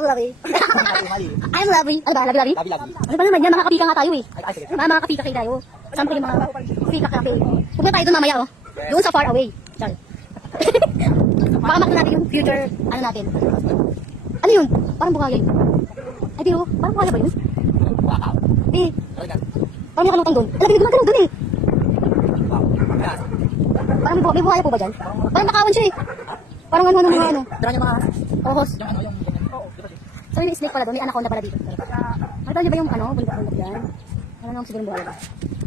love, lovey. I'm lovey. Ano ba? Lovey? Ano ba naman yan? Mga kapika nga tayo eh. Mga kapika kayo tayo. Sample yung mga kapika cafe. Pupunta tayo doon mamaya oh. Doon sa far away. Sorry. Baka makita natin yung future, ano natin. Ano yun? Parang bukaya yun. Ay, pero, parang bukaya ba yun? Eh, parang may kalutang doon. Alam, pinagulong doon eh. Parang may bukaya po ba dyan? Parang nakawan siya eh. Parang ano mga ano. Dara niya mga ohos. yung ano yung So yung snake pala doon, may anaconda pala dito. Nakita niyo ba yung ano, bundok-bundok dyan? Ano nang siguro buhay ba?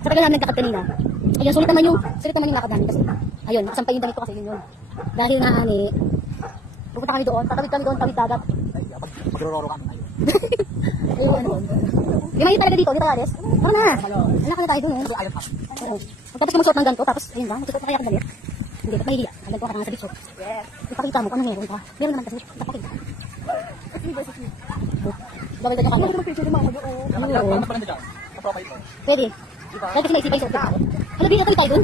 Sa tagal namin nagkakad kanina. Ayun, sulit naman yung lakad namin kasi. Ayun, sampay yung damit ko kasi yun. Dahil na ani, pupunta kami doon, tatawid kami doon, tawid dagat. magrororo kami ngayon. Ayun, ano doon. Di mayin talaga dito, dito Ades. Tara na. Anak na tayo doon eh. Oo. Tapos ko magsuot ng ganito, tapos ayun ba, magsuot na kaya akong damit. Hindi, ba't mahihiya? Hanggang ko ka nga sa bitso. Ipakita mo kung ano meron ka. Meron naman kasi, ipakita. Bakit ganyan ka mo? Ano pa rin dyan? Kapropay ko. Pwede. Dahil kasi naisipan yung suot ko. Hala, di natawid tayo doon.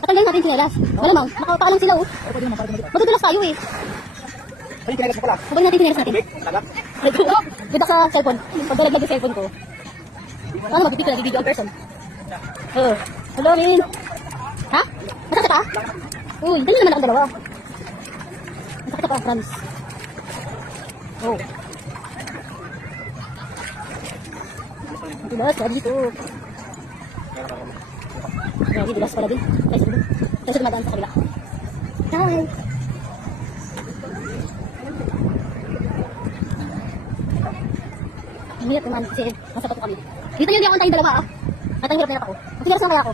Patanggalin natin sinelas. Malamang, makapakalang sila oh. Matutulas tayo eh. Ay, kinagas mo pala. Mabalin natin sinelas natin. Talaga? Bidak sa cellphone. Pagdalaglag yung cellphone ko. Paano mag-video na video ang person? Oo. Hello, Min. Ha? Masakit ka? Uy, dali naman akong dalawa. Masakit ka, Franz. Oh. Dilas, lagi dito. Lagi, dilas pala din. Ay, sige. Kasi dumadaan sa kabila. Hi! Ang hirap naman kasi nasa pato kami. Dito yun, di ako tayong dalawa. At ang hirap na ako. Magsigaras na kaya ako.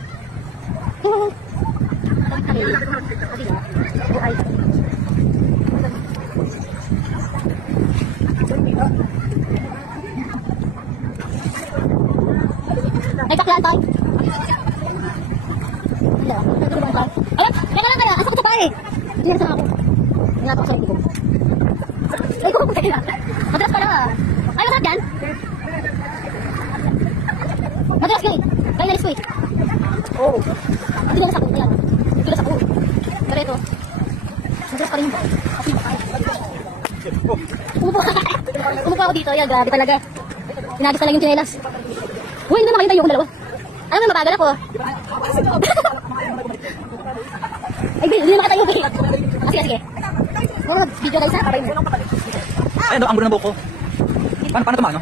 Kami. Kasi nga. Buhay. Ay, baklaan tayo. Hello. Nagulungan tayo. Ayun, teka lang kaya. Asa ko sa bahay. Hindi na ako. Hindi na ako sa likod. Ay, kumupunta ka na. Madalas pala. Ay, masarap yan. Madalas ko eh. Kaya nalis ko eh. Oo. Hindi lang sa ako. Ayan. Hindi lang sa ako. Pero ito. Madalas pa rin yung bahay. Umupo ako dito. Ayan, grabe talaga. Pinagis talaga yung chinelas. Uy, hindi naman makita yung dalawa. Ano naman, mabagal ako. Ay, hindi naman makita yung video. Sige, sige. Video guys ha, kabay mo. Ay, ano, ang gulo ng buko. Paano tumano?